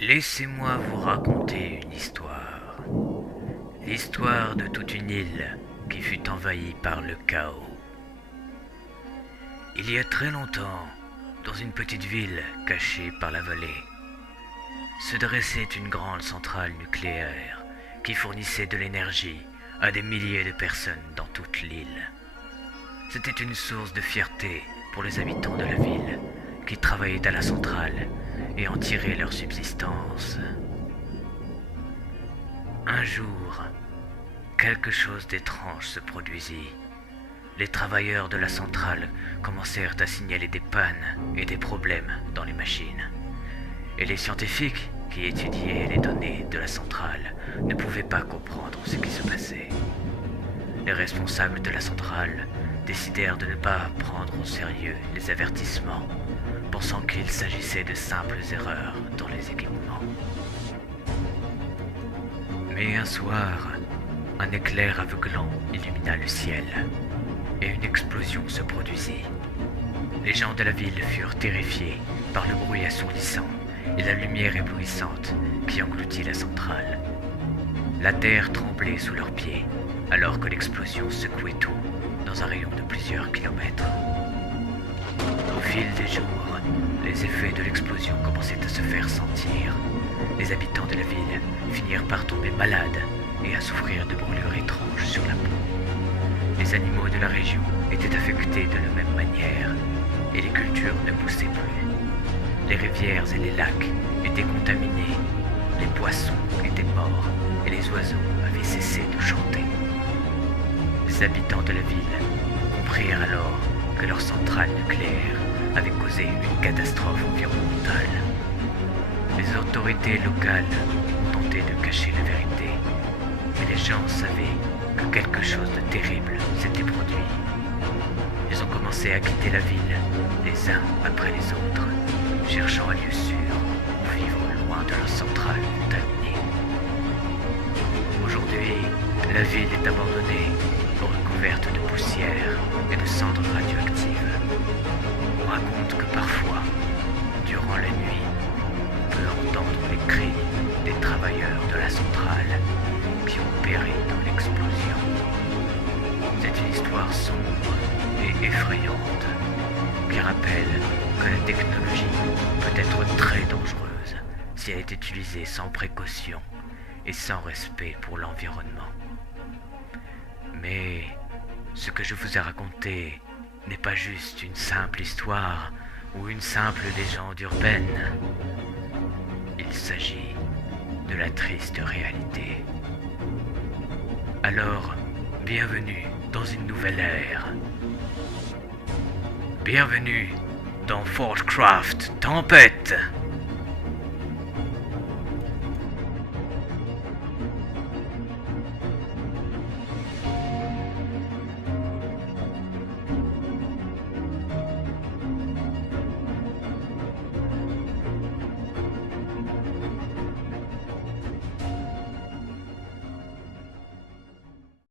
Laissez-moi vous raconter une histoire. L'histoire de toute une île qui fut envahie par le chaos. Il y a très longtemps, dans une petite ville cachée par la vallée, se dressait une grande centrale nucléaire qui fournissait de l'énergie à des milliers de personnes dans toute l'île. C'était une source de fierté pour les habitants de la ville qui travaillaient à la centrale et en tiraient leur subsistance. Un jour, quelque chose d'étrange se produisit. Les travailleurs de la centrale commencèrent à signaler des pannes et des problèmes dans les machines. Et les scientifiques qui étudiaient les données de la centrale ne pouvaient pas comprendre ce qui se passait. Les responsables de la centrale décidèrent de ne pas prendre au sérieux les avertissements, pensant qu'il s'agissait de simples erreurs dans les équipements. Mais un soir, un éclair aveuglant illumina le ciel, et une explosion se produisit. Les gens de la ville furent terrifiés par le bruit assourdissant et la lumière éblouissante qui engloutit la centrale. La terre tremblait sous leurs pieds, alors que l'explosion secouait tout dans un rayon de plusieurs kilomètres. Au fil des jours, les effets de l'explosion commençaient à se faire sentir. Les habitants de la ville finirent par tomber malades et à souffrir de brûlures étranges sur la peau. Les animaux de la région étaient affectés de la même manière et les cultures ne poussaient plus. Les rivières et les lacs étaient contaminés, les poissons étaient morts et les oiseaux avaient cessé de chanter. Les habitants de la ville comprirent alors que leur centrale nucléaire avait causé une catastrophe environnementale. Les autorités locales ont tenté de cacher la vérité, mais les gens savaient que quelque chose de terrible s'était produit. Ils ont commencé à quitter la ville, les uns après les autres, cherchant un lieu sûr où vivre loin de leur centrale contaminée. Aujourd'hui, la ville est abandonnée, recouverte de poussière et de cendres radioactives. On raconte que parfois, durant la nuit, on peut entendre les cris des travailleurs de la centrale qui ont péri dans l'explosion. C'est une histoire sombre et effrayante qui rappelle que la technologie peut être très dangereuse si elle est utilisée sans précaution et sans respect pour l'environnement. Mais ce que je vous ai raconté n'est pas juste une simple histoire ou une simple légende urbaine. Il s'agit de la triste réalité. Alors, bienvenue dans une nouvelle ère. Bienvenue dans Forgecraft Tempête.